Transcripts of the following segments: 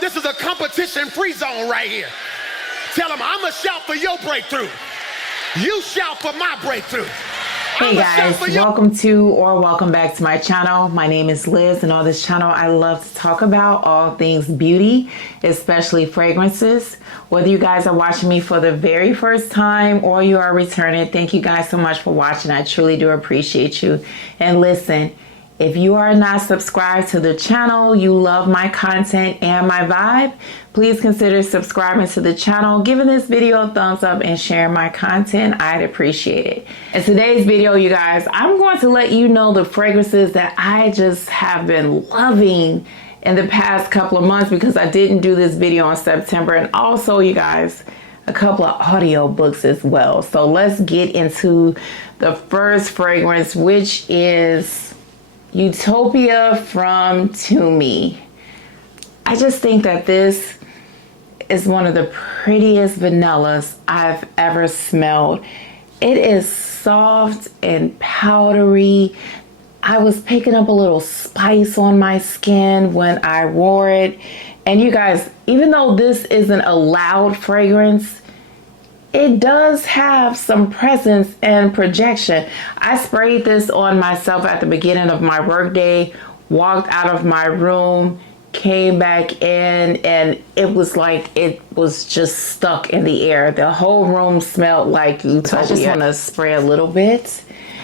This is a competition-free zone right here. Tell them I'm going to shout for your breakthrough. You shout for my breakthrough. Hey guys, welcome back to my channel. My name is Liz, and on this channel I love to talk about all things beauty, especially fragrances. Whether you guys are watching me for the very first time or you are returning, thank you guys so much for watching. I truly do appreciate you. And listen, if you are not subscribed to the channel, you love my content and my vibe, please consider subscribing to the channel, giving this video a thumbs up, and sharing my content. I'd appreciate it. In today's video, you guys, I'm going to let you know the fragrances that I just have been loving in the past couple of months, because I didn't do this video in September, and also, you guys, a couple of audiobooks as well. So let's get into the first fragrance, which is Utopia from Tumi. I just think that this is one of the prettiest vanillas I've ever smelled. It is soft and powdery. I was picking up a little spice on my skin when I wore it. And you guys, even though this isn't a loud fragrance, it does have some presence and projection. I sprayed this on myself at the beginning of my workday, walked out of my room, came back in, and it was like it was just stuck in the air. The whole room smelled like Utopia. So I just want to spray a little bit.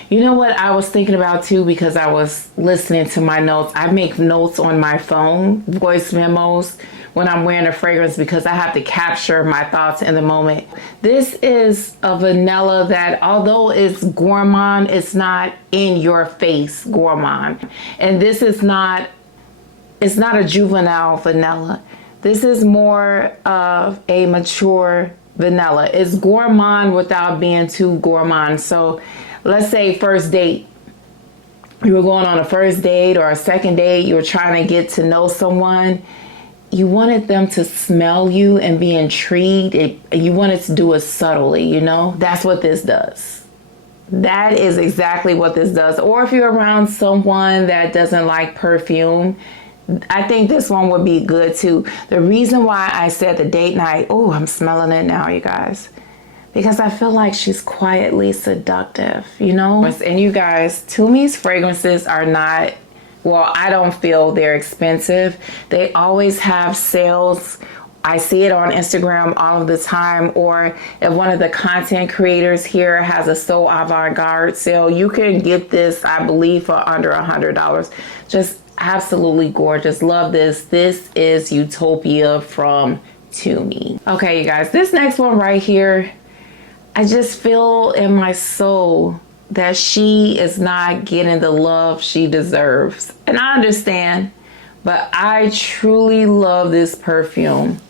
You know what I was thinking about too, because I was listening to my notes. I make notes on my phone, voice memos, when I'm wearing a fragrance, because I have to capture my thoughts in the moment. This is a vanilla that, although it's gourmand, it's not in your face gourmand. And this is not, it's not a juvenile vanilla. This is more of a mature vanilla. It's gourmand without being too gourmand. So let's say first date. You were going on a first date or a second date. You were trying to get to know someone. You wanted them to smell you and be intrigued. You wanted to do it subtly, you know? That's what this does. That is exactly what this does. Or if you're around someone that doesn't like perfume, I think this one would be good too. The reason why I said the date night, oh, I'm smelling it now, you guys, because I feel like she's quietly seductive, you know? And you guys, Tumi's fragrances are not, well, I don't feel they're expensive. They always have sales. I see it on Instagram all of the time. Or if one of the content creators here has a So Avant-Garde sale, you can get this, I believe, for under $100. Just absolutely gorgeous. Love this. This is Utopia from Tumi. Okay, you guys, this next one right here, I just feel in my soul that she is not getting the love she deserves. And I understand, but I truly love this perfume.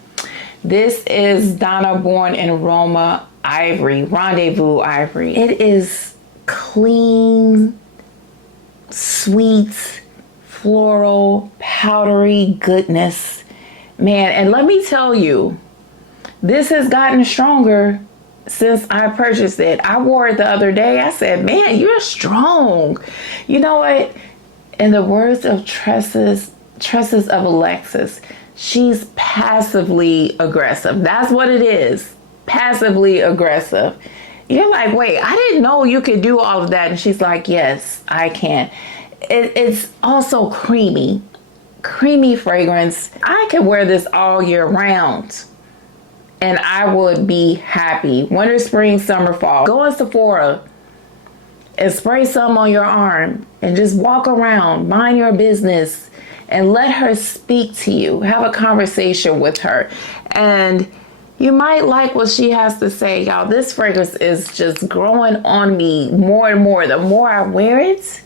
This is Donna Born in Roma Ivory, Rendezvous Ivory. It is clean, sweet, floral, powdery goodness. Man, and let me tell you, this has gotten stronger since I purchased it. I wore it the other day. I said, man, you're strong. You know what? In the words of Tresses of Alexis, she's passively aggressive. That's what it is. Passively aggressive. You're like, wait, I didn't know you could do all of that. And she's like, yes, I can. It's also creamy. Creamy fragrance. I could wear this all year round and I would be happy. Winter, spring, summer, fall. Go in Sephora and spray some on your arm and just walk around, mind your business, and let her speak to you. Have a conversation with her. And you might like what she has to say. Y'all, this fragrance is just growing on me more and more. The more I wear it,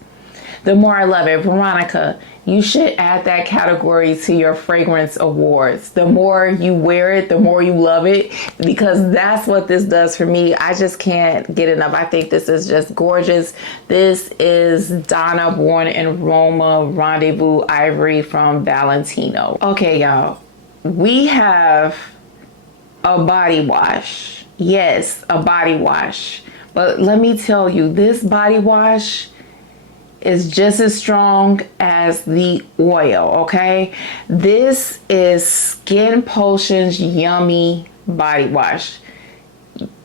the more I love it. Veronica, you should add that category to your fragrance awards. The more you wear it, the more you love it, because that's what this does for me. I just can't get enough. I think this is just gorgeous. This is Donna Born in Roma Rendezvous Ivory from Valentino. Okay, y'all, we have a body wash. Yes, a body wash. But let me tell you, this body wash is just as strong as the oil, okay? This is Skin Potion's Yummy Body Wash.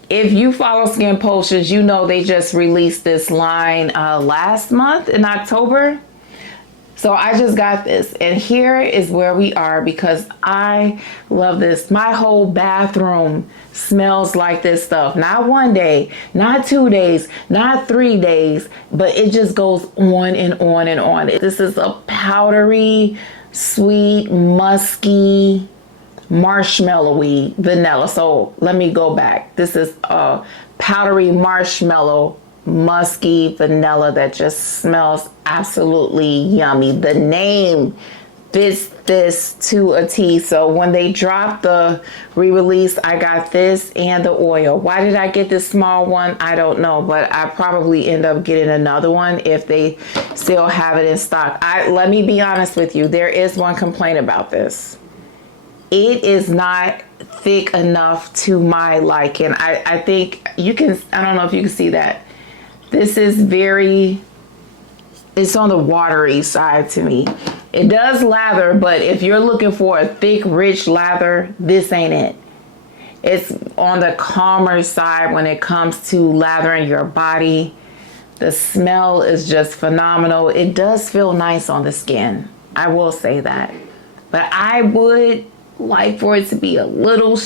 If you follow Skin Potions, you know they just released this line last month in October. So I just got this, and here is where we are because I love this. My whole bathroom smells like this stuff. Not one day, not 2 days, not 3 days, but it just goes on and on and on. This is a powdery, sweet, musky, marshmallowy vanilla. So let me go back. This is a powdery marshmallow musky vanilla that just smells absolutely yummy. The name fits this to a T. So when they dropped the re-release, I got this and the oil. Why did I get this small one? I don't know, but I probably end up getting another one if they still have it in stock. Let me be honest with you. There is one complaint about this. It is not thick enough to my liking. I think you can, I don't know if you can see that. This is it's on the watery side to me. It does lather, but if you're looking for a thick, rich lather, this ain't it. It's on the calmer side when it comes to lathering your body. The smell is just phenomenal. It does feel nice on the skin. I will say that. But I would like for it to be a little,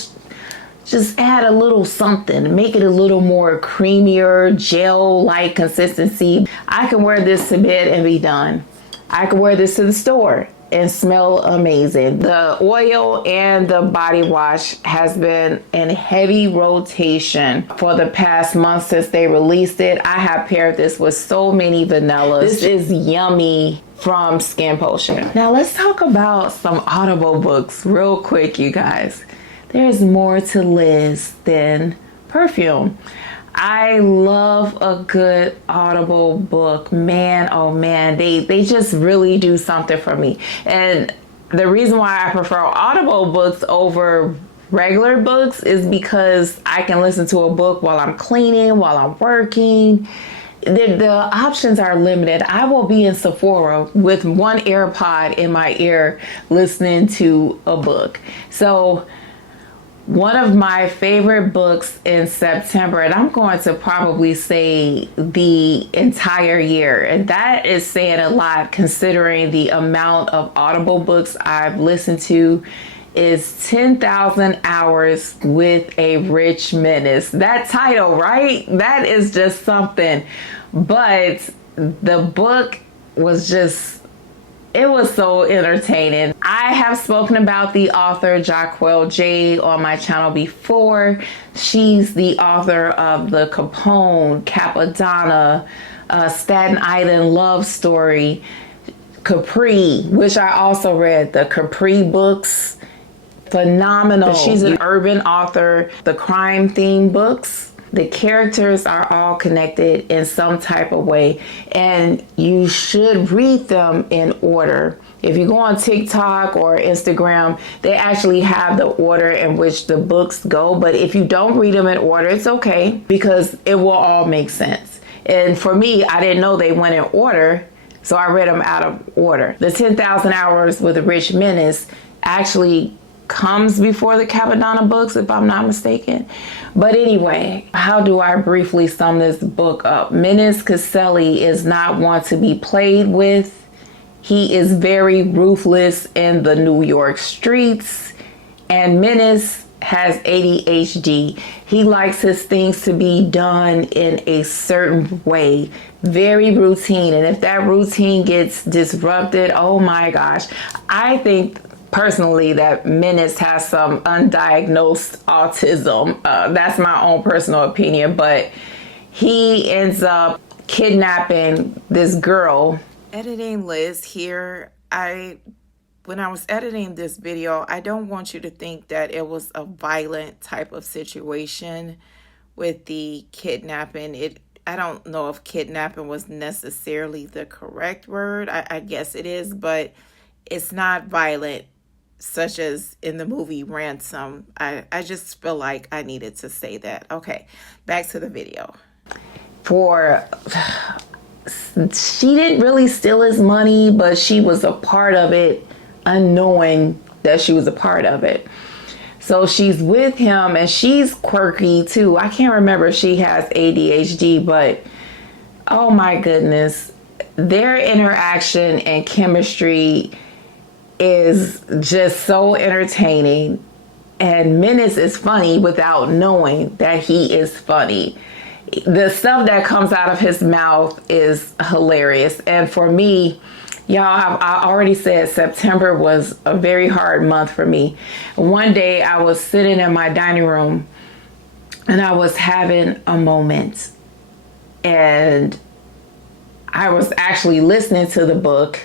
just add a little something, make it a little more creamier, gel-like consistency. I can wear this to bed and be done. I can wear this to the store and smell amazing. The oil and the body wash has been in heavy rotation for the past month since they released it. I have paired this with so many vanillas. This is yummy from Skin Potion. Now let's talk about some Audible books real quick, you guys. There's more to Liz than perfume. I love a good Audible book. Man, oh man, they just really do something for me. And the reason why I prefer Audible books over regular books is because I can listen to a book while I'm cleaning, while I'm working. The options are limited. I will be in Sephora with one AirPod in my ear listening to a book. So one of my favorite books in September, and I'm going to probably say the entire year, and that is saying a lot considering the amount of Audible books I've listened to, is 10,000 Hours with a Rich Menace. That title, right? That is just something. But the book was just, it was so entertaining. I have spoken about the author Jahquel J on my channel before. She's the author of the Capone, Cappadonna, Staten Island Love Story, Capri, which I also read, the Capri books. Phenomenal. She's an urban author. The crime theme books, the characters are all connected in some type of way, and you should read them in order. If you go on TikTok or Instagram, they actually have the order in which the books go, but if you don't read them in order, it's okay because it will all make sense. And for me, I didn't know they went in order, so I read them out of order. The 10,000 Hours with a Rich Menace actually comes before the Cappadonna books, if I'm not mistaken. But anyway, how do I briefly sum this book up? Menace Caselli is not one to be played with. He is very ruthless in the New York streets, and Menace has ADHD. He likes his things to be done in a certain way, very routine. And if that routine gets disrupted, oh my gosh, I think personally that Menace has some undiagnosed autism. That's my own personal opinion, but he ends up kidnapping this girl. Editing Liz here. When I was editing this video, I don't want you to think that it was a violent type of situation with the kidnapping. I don't know if kidnapping was necessarily the correct word. I guess it is, but it's not violent, such as in the movie Ransom. I just feel like I needed to say that. Okay, back to the video. For she didn't really steal his money, but she was a part of it, unknowing that she was a part of it. So she's with him, and she's quirky too. I can't remember if she has ADHD, but oh my goodness, their interaction and chemistry is just so entertaining. And Menace is funny without knowing that he is funny. The stuff that comes out of his mouth is hilarious. And for me, y'all, I already said September was a very hard month for me. One day I was sitting in my dining room and I was having a moment. And I was actually listening to the book.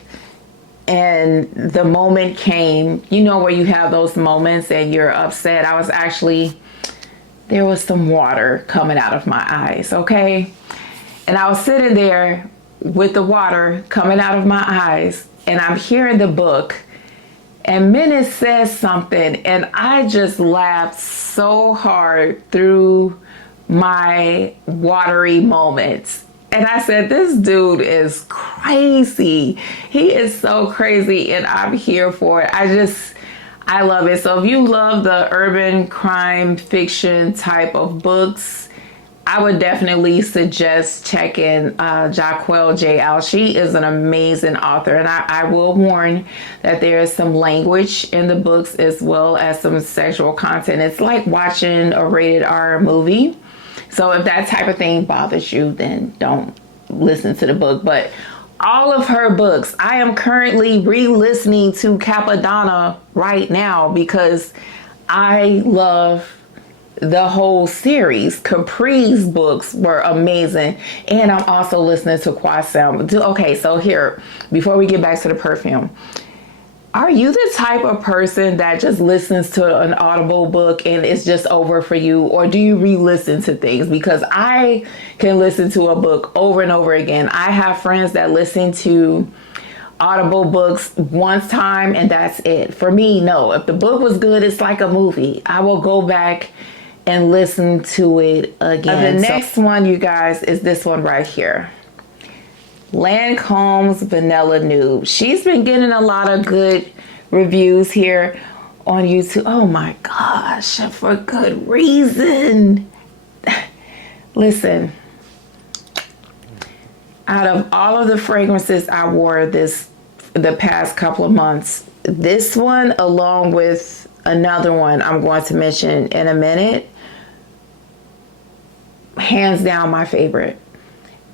And the moment came, you know, where you have those moments and you're upset. There was some water coming out of my eyes, okay? And I was sitting there with the water coming out of my eyes, and I'm hearing the book, and Menace says something, and I just laughed so hard through my watery moments. And I said, this dude is crazy. He is so crazy, and I'm here for it. I love it. So if you love the urban crime fiction type of books, I would definitely suggest checking Jahquel J out. She is an amazing author, and I will warn that there is some language in the books as well as some sexual content. It's like watching a rated R movie. So if that type of thing bothers you, then don't listen to the book. But all of her books, I am currently re-listening to Cappadonna right now because I love the whole series. Capri's books were amazing. And I'm also listening to Quasim. Okay, so here, before we get back to the perfume, are you the type of person that just listens to an Audible book and it's just over for you? Or do you re-listen to things? Because I can listen to a book over and over again. I have friends that listen to Audible books one time and that's it. For me, no. If the book was good, it's like a movie. I will go back and listen to it again. The next one, you guys, is this one right here. Lancome's Vanilla Nude. She's been getting a lot of good reviews here on YouTube. Oh my gosh, for good reason. Listen, out of all of the fragrances I wore the past couple of months, this one, along with another one I'm going to mention in a minute, hands down my favorite.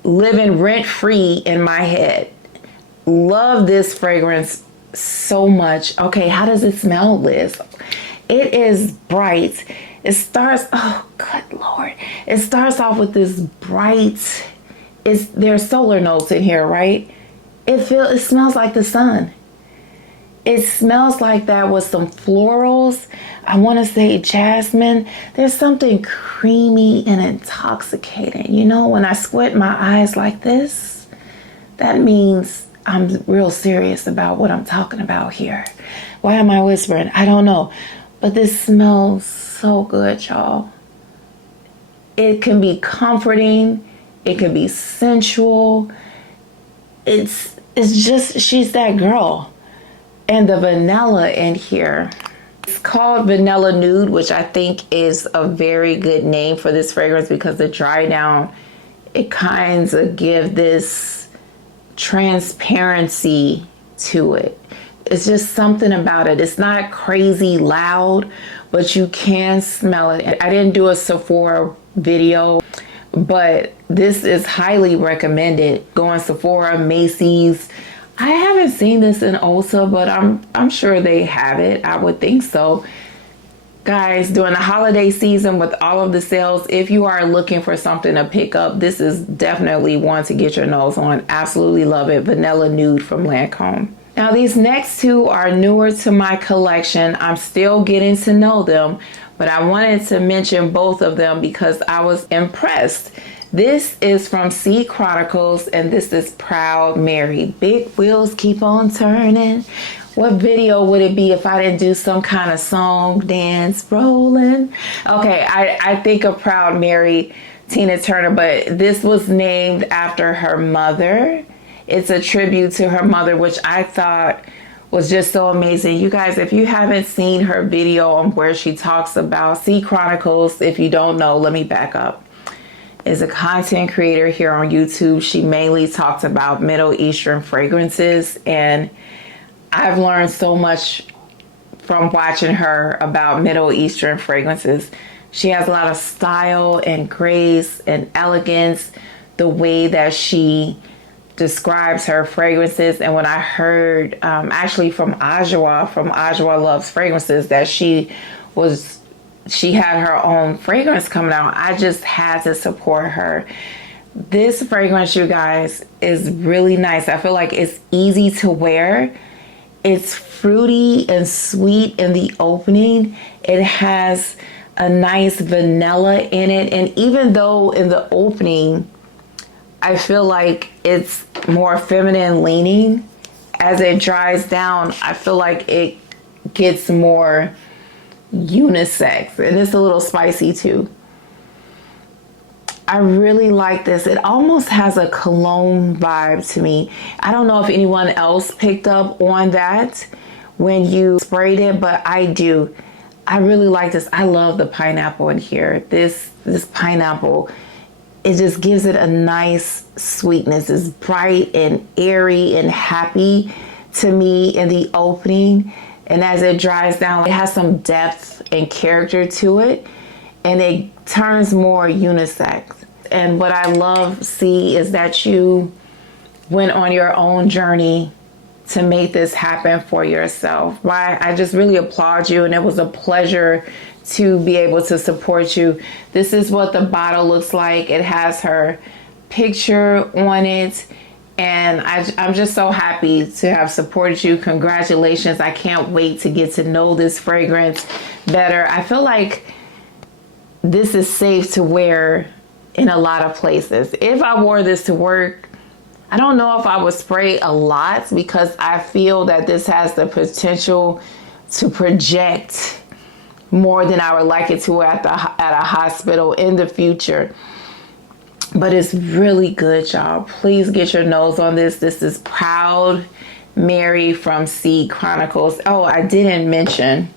Living rent-free in my head. Love this fragrance so much. Okay, how does it smell, Liz? It is bright. It starts, oh good Lord. It starts off with this bright, there's solar notes in here, right? It smells like the sun. It smells like that with some florals. I want to say jasmine. There's something creamy and intoxicating. You know, when I squint my eyes like this, that means I'm real serious about what I'm talking about here. Why am I whispering? I don't know. But this smells so good, y'all. It can be comforting. It can be sensual. It's just, she's that girl. And the vanilla in here, it's called Vanilla Nude, which I think is a very good name for this fragrance because the dry down, it kind of gives this transparency to it. It's just something about it. It's not crazy loud, but you can smell it. I didn't do a Sephora video, but this is highly recommended. Go on Sephora, Macy's. I haven't seen this in Ulta, but I'm sure they have it. I would think so. Guys, during the holiday season with all of the sales, if you are looking for something to pick up, this is definitely one to get your nose on. Absolutely love it. Vanilla Nude from Lancome. Now, these next two are newer to my collection. I'm still getting to know them, but I wanted to mention both of them because I was impressed. This is from Sea Chronicles, and this is Proud Mary. Big wheels keep on turning. What video would it be if I didn't do some kind of song, dance, rolling? Okay, I think of Proud Mary Tina Turner, but this was named after her mother. It's a tribute to her mother, which I thought was just so amazing. You guys, if you haven't seen her video on where she talks about Sea Chronicles, if you don't know, let me back up. Is a content creator here on YouTube. She mainly talks about Middle Eastern fragrances, and I've learned so much from watching her about Middle Eastern fragrances. She has a lot of style and grace and elegance, the way that she describes her fragrances. And when I heard actually from Ajwa Loves Fragrances, that she had her own fragrance coming out, I just had to support her. This fragrance, you guys, is really nice. I feel like it's easy to wear. It's fruity and sweet in the opening. It has a nice vanilla in it. And even though in the opening, I feel like it's more feminine leaning, as it dries down, I feel like it gets more unisex, and it's a little spicy too. I really like this. It almost has a cologne vibe to me. I don't know if anyone else picked up on that when you sprayed it, but I do. I really like this. I love the pineapple in here. This pineapple, it just gives it a nice sweetness. It's bright and airy and happy to me in the opening. And as it dries down, it has some depth and character to it. And it turns more unisex. And what I love see is that you went on your own journey to make this happen for yourself. Why? I just really applaud you, and it was a pleasure to be able to support you. This is what the bottle looks like. It has her picture on it, and I'm just so happy to have supported you. Congratulations. I can't wait to get to know this fragrance better. I feel like this is safe to wear in a lot of places. If I wore this to work, I don't know if I would spray a lot, because I feel that this has the potential to project more than I would like it to at a hospital in the future. But it's really good, y'all. Please get your nose on this. This is Proud Mary from Sea Chronicles. Oh, I didn't mention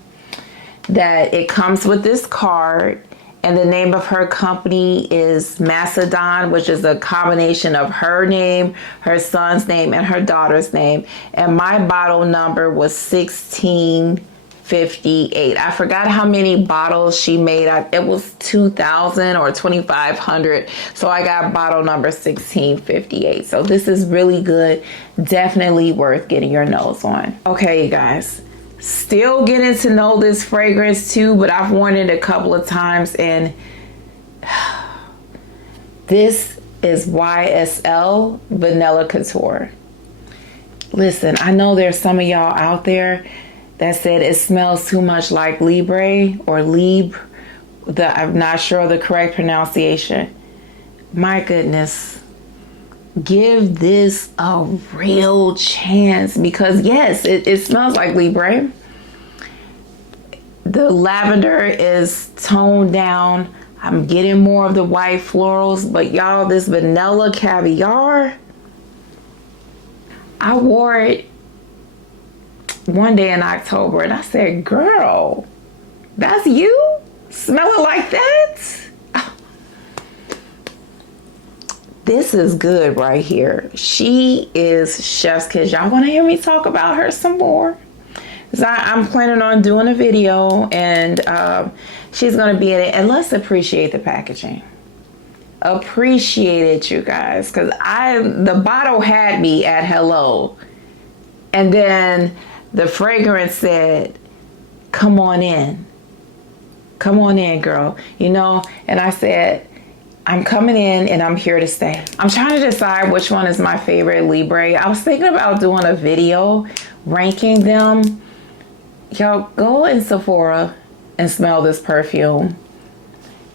that it comes with this card, and the name of her company is Macedon, which is a combination of her name, her son's name, and her daughter's name. And my bottle number was 1658. I forgot how many bottles she made. It was 2,000 or 2,500. So I got bottle number 1658. So this is really good. Definitely worth getting your nose on. Okay, you guys. Still getting to know this fragrance too, but I've worn it a couple of times, and this is YSL Vanilla Caviar. Listen, I know there's some of y'all out there that said it smells too much like Libre or Libre. I'm not sure of the correct pronunciation. My goodness. Give this a real chance, because yes, it smells like Libre. The lavender is toned down. I'm getting more of the white florals, but y'all, this Vanilla Caviar, I wore it one day in October, and I said, girl, that's you smelling like that? This is good right here. She is chef's kiss. Y'all want to hear me talk about her some more? Because I'm planning on doing a video, and she's going to be in it. And let's appreciate the packaging. Appreciate it, you guys. Because the bottle had me at hello. And then the fragrance said, come on in. Come on in, girl. You know, and I said, I'm coming in and I'm here to stay. I'm trying to decide which one is my favorite Libre. I was thinking about doing a video ranking them. Y'all, go in Sephora and smell this perfume.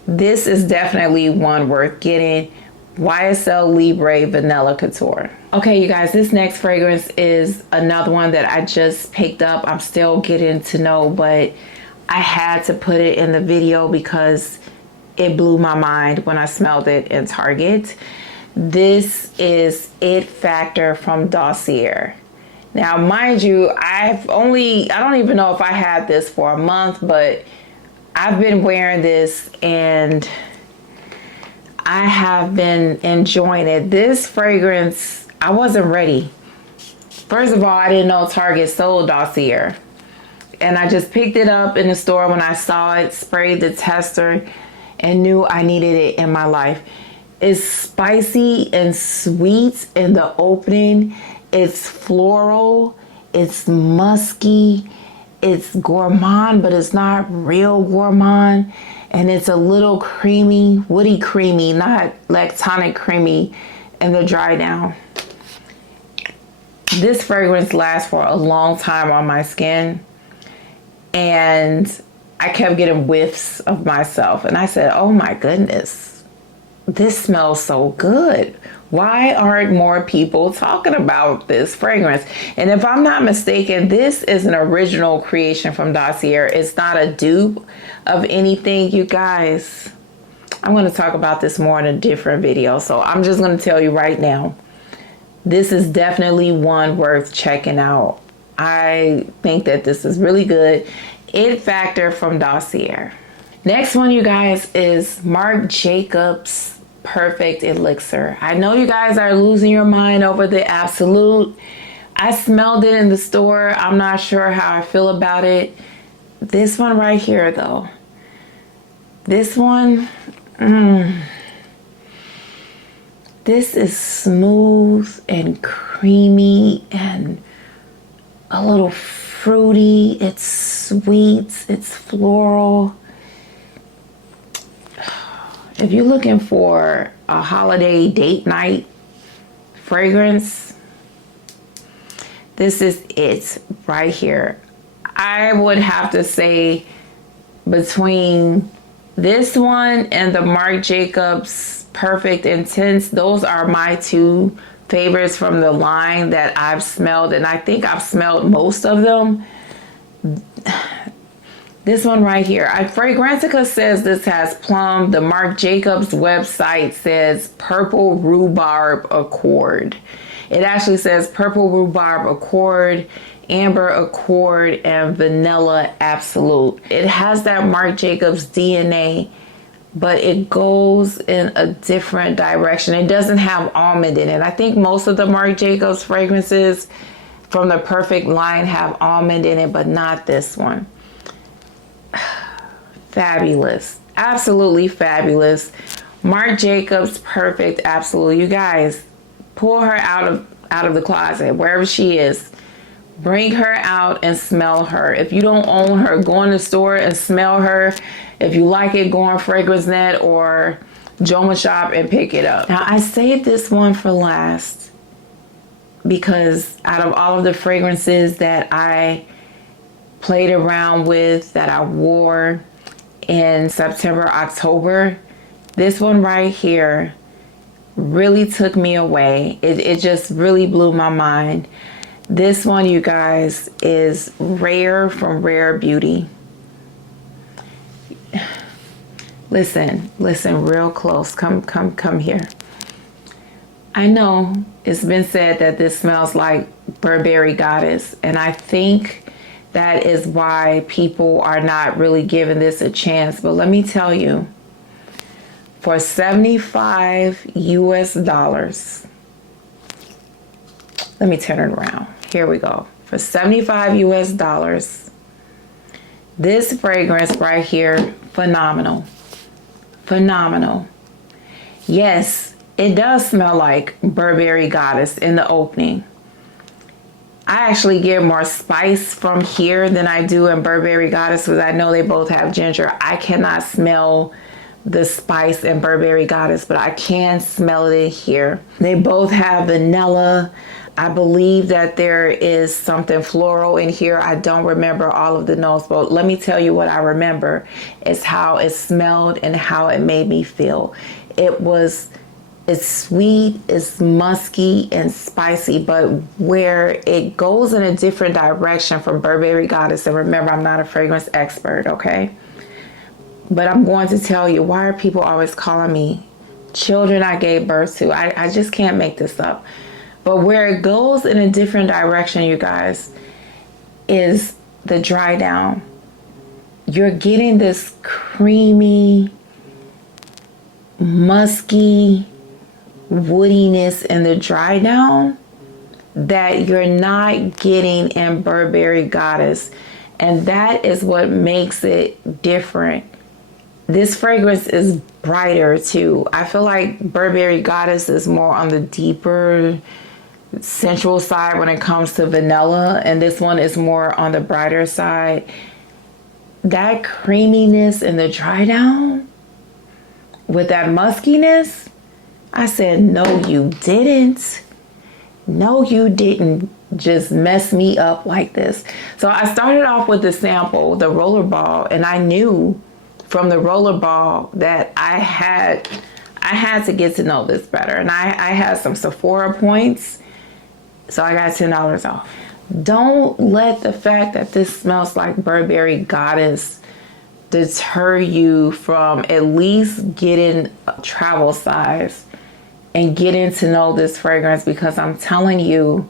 This is definitely one worth getting. YSL Libre Vanilla Caviar. Okay, you guys, this next fragrance is another one that I just picked up. I'm still getting to know, but I had to put it in the video because it blew my mind when I smelled it in Target. This is It Factor from Dossier. Now, mind you, I don't even know if I had this for a month, but I've been wearing this and I have been enjoying it. This fragrance, I wasn't ready. First of all, I didn't know Target sold Dossier. And I just picked it up in the store when I saw it, sprayed the tester, and knew I needed it in my life. It's spicy and sweet in the opening. It's floral, it's musky, it's gourmand, but it's not real gourmand. And it's a little creamy, woody creamy, not lactonic creamy in the dry down. This fragrance lasts for a long time on my skin. And I kept getting whiffs of myself. And I said, oh my goodness, this smells so good. Why aren't more people talking about this fragrance? And if I'm not mistaken, this is an original creation from Dossier. It's not a dupe of anything, you guys. I'm going to talk about this more in a different video. So I'm just going to tell you right now, this is definitely one worth checking out. I think that this is really good. It Factor from Dossier. Next one, you guys, is Marc Jacobs Perfect Elixir. I know you guys are losing your mind over the Absolute. I smelled it in the store. I'm not sure how I feel about it. This one right here, though. This one, this is smooth and creamy and a little fruity. It's sweet. It's floral. If you're looking for a holiday date night fragrance, this is it right here. I would have to say between this one and the Marc Jacobs Perfect Intense, those are my two favorites from the line that I've smelled, and I think I've smelled most of them. This one right here, Fragrantica says this has plum. The Marc Jacobs website says purple rhubarb accord. It actually says purple rhubarb accord, amber accord, and vanilla absolute. It has that Marc Jacobs DNA, but it goes in a different direction. It doesn't have almond in it. I think most of the Marc Jacobs fragrances from the Perfect line have almond in it, but not this one. Fabulous. Absolutely fabulous. Marc Jacobs Perfect Absolute. You guys, pull her out of the closet, wherever she is. Bring her out and smell her. If you don't own her, go in the store and smell her. If you like it, go on FragranceNet or Joma Shop and pick it up. Now, I saved this one for last because out of all of the fragrances that I played around with, that I wore in September, October, this one right here really took me away. It just really blew my mind. This one, you guys, is Rare from Rare Beauty. Listen real close. Come here. I know it's been said that this smells like Burberry Goddess, and I think that is why people are not really giving this a chance. But let me tell you, for $75 US, let me turn it around. Here we go. For $75 US, this fragrance right here, phenomenal. Phenomenal. Yes, it does smell like Burberry Goddess in the opening. I actually get more spice from here than I do in Burberry Goddess because I know they both have ginger. I cannot smell the spice in Burberry Goddess, but I can smell it in here. They both have vanilla. I believe that there is something floral in here. I don't remember all of the notes, but let me tell you what I remember is how it smelled and how it made me feel. It's sweet, it's musky and spicy, but where it goes in a different direction from Burberry Goddess, and remember, I'm not a fragrance expert, okay? But I'm going to tell you, why are people always calling me children I gave birth to? I just can't make this up. But where it goes in a different direction, you guys, is the dry down. You're getting this creamy, musky woodiness in the dry down that you're not getting in Burberry Goddess. And that is what makes it different. This fragrance is brighter too. I feel like Burberry Goddess is more on the deeper sensual side when it comes to vanilla, and this one is more on the brighter side. That creaminess in the dry down with that muskiness, I said, no, you didn't. No, you didn't just mess me up like this. So I started off with the sample, the rollerball, and I knew from the rollerball that I had to get to know this better. And I had some Sephora points, so I got $10 off. Don't let the fact that this smells like Burberry Goddess deter you from at least getting a travel size and getting to know this fragrance, because I'm telling you,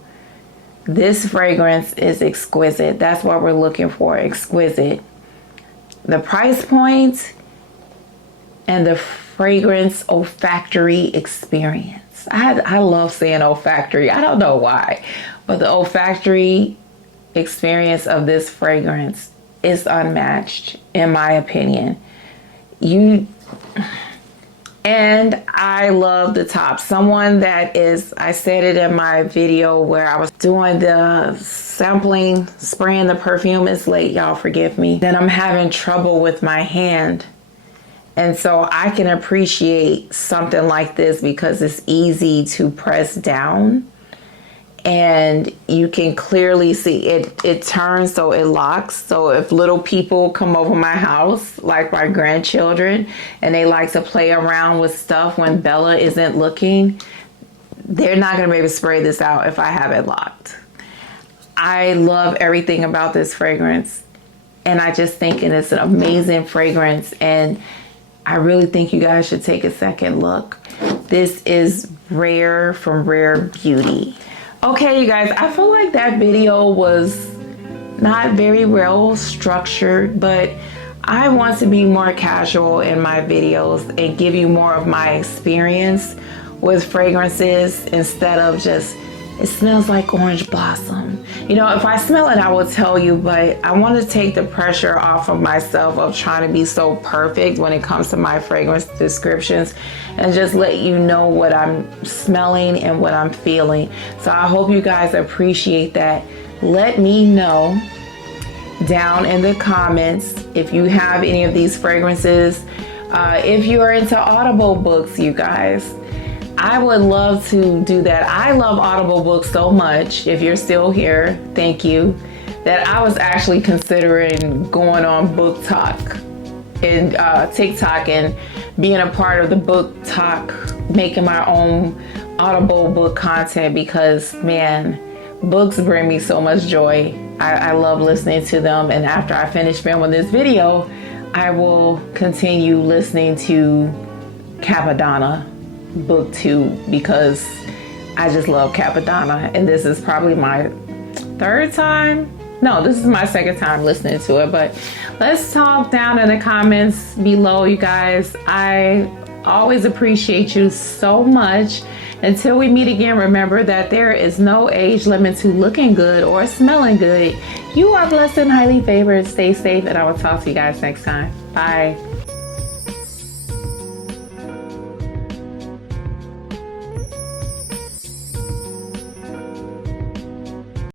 this fragrance is exquisite. That's what we're looking for, exquisite. The price point and the fragrance olfactory experience. I love saying olfactory. I don't know why, but the olfactory experience of this fragrance is unmatched, in my opinion. And I love the top. Someone that is, I said it in my video where I was doing the sampling, spraying the perfume. It's late, y'all, forgive me. Then I'm having trouble with my hand. And so I can appreciate something like this because it's easy to press down. And you can clearly see it turns, so it locks. So if little people come over my house, like my grandchildren, and they like to play around with stuff when Bella isn't looking, they're not going to be able to spray this out if I have it locked. I love everything about this fragrance, and I just think it's an amazing fragrance, and I really think you guys should take a second look. This is Rare from Rare Beauty. Okay, you guys, I feel like that video was not very well structured, but I want to be more casual in my videos and give you more of my experience with fragrances instead of just, it smells like orange blossom. You know, if I smell it, I will tell you, but I want to take the pressure off of myself of trying to be so perfect when it comes to my fragrance descriptions, and just let you know what I'm smelling and what I'm feeling. So I hope you guys appreciate that. Let me know down in the comments if you have any of these fragrances. If you're into Audible books, you guys, I would love to do that. I love Audible books so much. If you're still here, thank you. That I was actually considering going on Book Talk and TikTok and being a part of the Book Talk, making my own Audible book content, because man, books bring me so much joy. I love listening to them, and after I finish filming this video, I will continue listening to Cappadonna book 2 because I just love Cappadonna, and this is probably my third time. No, this is my second time listening to it. But let's talk down in the comments below, you guys. I always appreciate you so much. Until we meet again, remember that there is no age limit to looking good or smelling good. You are blessed and highly favored. Stay safe, and I will talk to you guys next time. Bye.